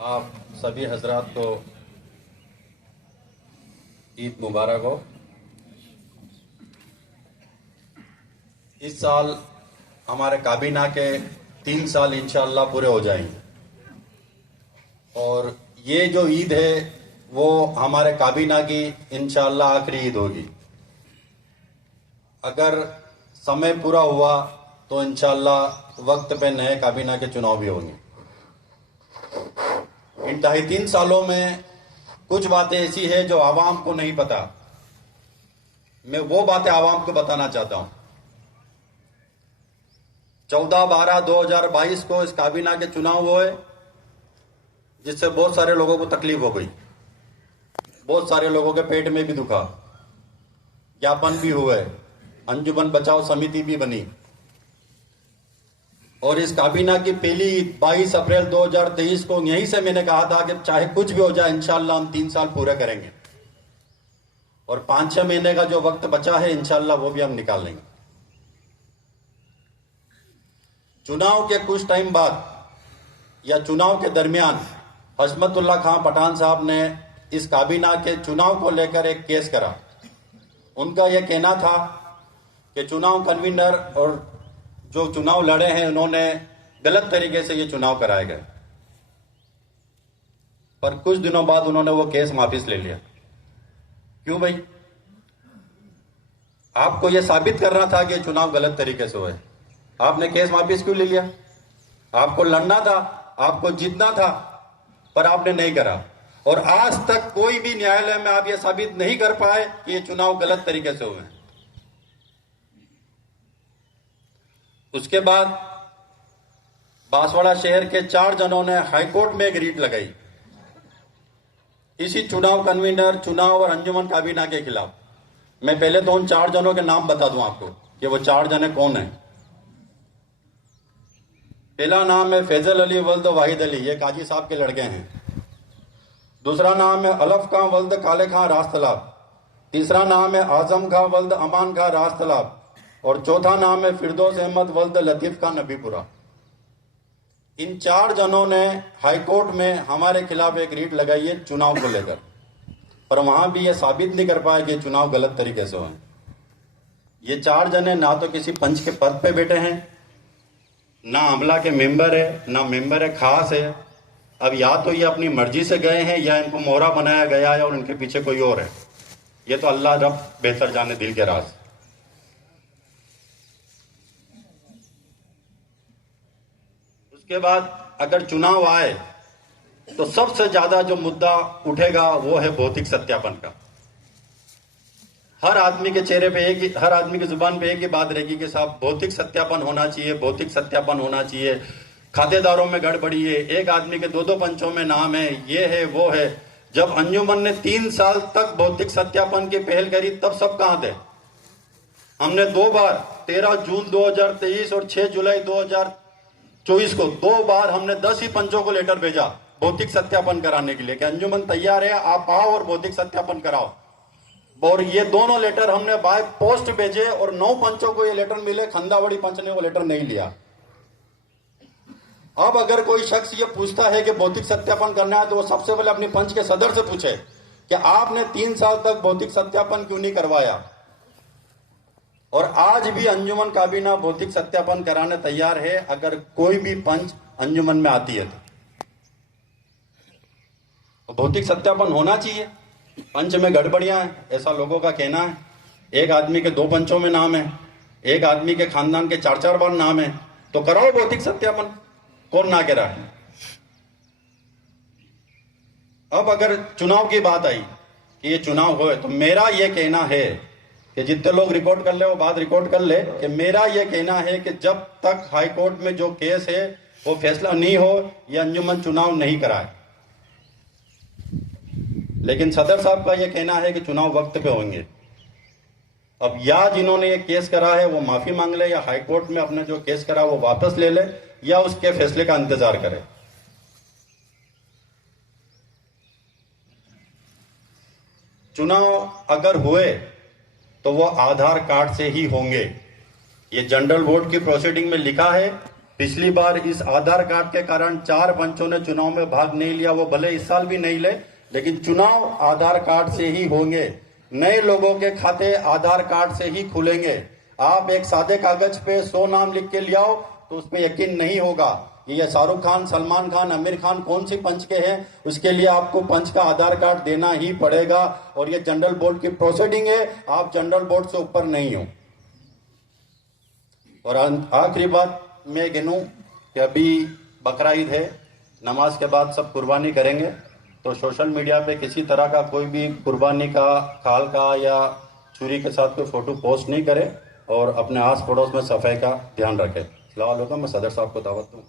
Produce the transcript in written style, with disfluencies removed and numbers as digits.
आप सभी हजरात को ईद मुबारक हो। इस साल हमारे काबीना के 3 साल इंशाअल्लाह पूरे हो जाएंगे और ये जो ईद है वो हमारे काबीना की इंशाअल्लाह आखिरी ईद होगी। अगर समय पूरा हुआ तो इंशाअल्लाह वक्त पे नए काबीना के चुनाव भी होंगे। इन 2.5-3 सालों में कुछ बातें ऐसी है जो आवाम को नहीं पता। मैं वो बातें आवाम को बताना चाहता हूं। 14/12/2022 को इस काबीना के चुनाव हुए जिससे बहुत सारे लोगों को तकलीफ हो गई, बहुत सारे लोगों के पेट में भी दुखा, ज्ञापन भी हुए, अंजुमन बचाओ समिति भी बनी और इस काबीना की पहली 22 अप्रैल 2023 को यहीं से मैंने कहा था कि चाहे कुछ भी हो जाए इंशाअल्लाह हम 3 साल पूरे करेंगे और 5-6 महीने का जो वक्त बचा है इंशाअल्लाह वो भी हम निकाल लेंगे। चुनाव के कुछ टाइम बाद या चुनाव के दरमियान हशमतुल्लाह खां पठान साहब ने इस काबीना के चुनाव को लेकर एक केस करा। उनका यह कहना था कि चुनाव कन्वीनर और जो चुनाव लड़े हैं उन्होंने गलत तरीके से ये चुनाव कराए गए, पर कुछ दिनों बाद उन्होंने वो केस वापस ले लिया। क्यों भाई? आपको ये साबित करना था कि चुनाव गलत तरीके से हुए, आपने केस वापस क्यों ले लिया? आपको लड़ना था, आपको जीतना था, पर आपने नहीं करा और आज तक कोई भी न्यायालय में आप ये साबित नहीं कर पाए कि ये चुनाव गलत तरीके से हुए। उसके बाद बांसवाड़ा शहर के 4 जनों ने हाईकोर्ट में एक रीट लगाई इसी चुनाव कन्वीनर, चुनाव और अंजुमन काबीना के खिलाफ। मैं पहले तो उन 4 जनों के नाम बता दूं आपको कि वो 4 जने कौन हैं। पहला नाम है फैजल अली वल्द वाहिद अली, ये काजी साहब के लड़के हैं। दूसरा नाम है अलफ खां वल्द काले खां रास्तलाब। तीसरा नाम है आजम खां वल्द अमान खां रास्तलाब और चौथा नाम है फिरदौस अहमद वल्द लतीफ खां नबीपुरा। इन 4 जनों ने हाईकोर्ट में हमारे खिलाफ एक रीट लगाई है चुनाव को लेकर, पर वहां भी ये साबित नहीं कर पाए कि चुनाव गलत तरीके से हुए। ये 4 जने ना तो किसी पंच के पद पे बैठे हैं, ना अमला के मेंबर है, ना मेंबर है खास है। अब या तो ये अपनी मर्जी से गए हैं या इनको मोहरा बनाया गया है और इनके पीछे कोई और है। ये तो अल्लाह रब बेहतर जाने दिल के राज। उसके बाद अगर चुनाव आए तो सबसे ज्यादा जो मुद्दा उठेगा वो है भौतिक सत्यापन का। हर आदमी के चेहरे पे हर आदमी की जुबान पे एक ही बात रहेगी कि साहब भौतिक सत्यापन होना चाहिए, भौतिक सत्यापन होना चाहिए, खातेदारों में गड़बड़ी है, एक आदमी के 2-2 पंचों में नाम है, ये है वो है। जब अंजुमन ने 3 साल तक भौतिक सत्यापन की पहल करी तब सब कहां थे? हमने 2 बार 13 जून 2023 और 6 जुलाई 2024 को 2 बार हमने 10 ही पंचों को लेटर भेजा भौतिक सत्यापन कराने के लिए कि अंजुमन तैयार है, आप आओ और भौतिक सत्यापन कराओ। और ये दोनों लेटर हमने बाय पोस्ट भेजे और 9 पंचों को ये लेटर मिले, खंदावड़ी पंच ने वो लेटर नहीं लिया। अब अगर कोई शख्स ये पूछता है कि भौतिक सत्यापन करना है तो वो सबसे पहले अपनी पंच के सदर से पूछे कि आपने 3 साल तक भौतिक सत्यापन क्यों नहीं करवाया। और आज भी अंजुमन काबीना भौतिक सत्यापन कराने तैयार है अगर कोई भी पंच अंजुमन में आती है तो भौतिक सत्यापन होना चाहिए। पंच में गड़बड़ियां हैं ऐसा लोगों का कहना है। एक आदमी के 2 पंचों में नाम है, एक आदमी के खानदान के 4-4 बार नाम है, तो कराओ भौतिक सत्यापन, कौन ना कह रहा है। अब अगर चुनाव की बात आई कि ये चुनाव हो तो मेरा ये कहना है कि जितने लोग रिकॉर्ड कर ले वो बात रिकॉर्ड कर ले कि मेरा ये कहना है कि जब तक हाई कोर्ट में जो केस है वो फैसला नहीं हो ये अंजुमन चुनाव नहीं कराए। लेकिन सदर साहब का यह कहना है कि चुनाव वक्त पे होंगे। अब या जिन्होंने ये केस करा है वो माफी मांग ले या हाई कोर्ट में अपने जो केस करा वो वापस ले ले या उसके फैसले का इंतजार करे। चुनाव अगर हुए तो वो आधार कार्ड से ही होंगे। ये जनरल वोट की प्रोसीडिंग में लिखा है, पिछली बार इस आधार कार्ड के कारण 4 पंचों ने चुनाव में भाग नहीं लिया, वो भले इस साल भी नहीं ले, लेकिन चुनाव आधार कार्ड से ही होंगे। नए लोगों के खाते आधार कार्ड से ही खुलेंगे। आप एक सादे कागज पे 100 नाम लिख के ले आओ तो उस पर यकीन नहीं होगा कि ये शाहरुख खान, सलमान खान, आमिर खान कौन सी पंच के हैं। उसके लिए आपको पंच का आधार कार्ड देना ही पड़ेगा और ये जनरल बोर्ड की प्रोसीडिंग है, आप जनरल बोर्ड से ऊपर नहीं हो। और आखिरी बात मैं गिनूं कि अभी बकरा ईद है, नमाज के बाद सब कुर्बानी करेंगे, तो सोशल मीडिया पे किसी तरह का कोई भी कुर्बानी का, खाल का या छुरी के साथ कोई फोटो पोस्ट नहीं करे और अपने आस पड़ोस में सफाई का ध्यान रखें। फिलहाल होगा मैं सदर साहब को दावत दूँ।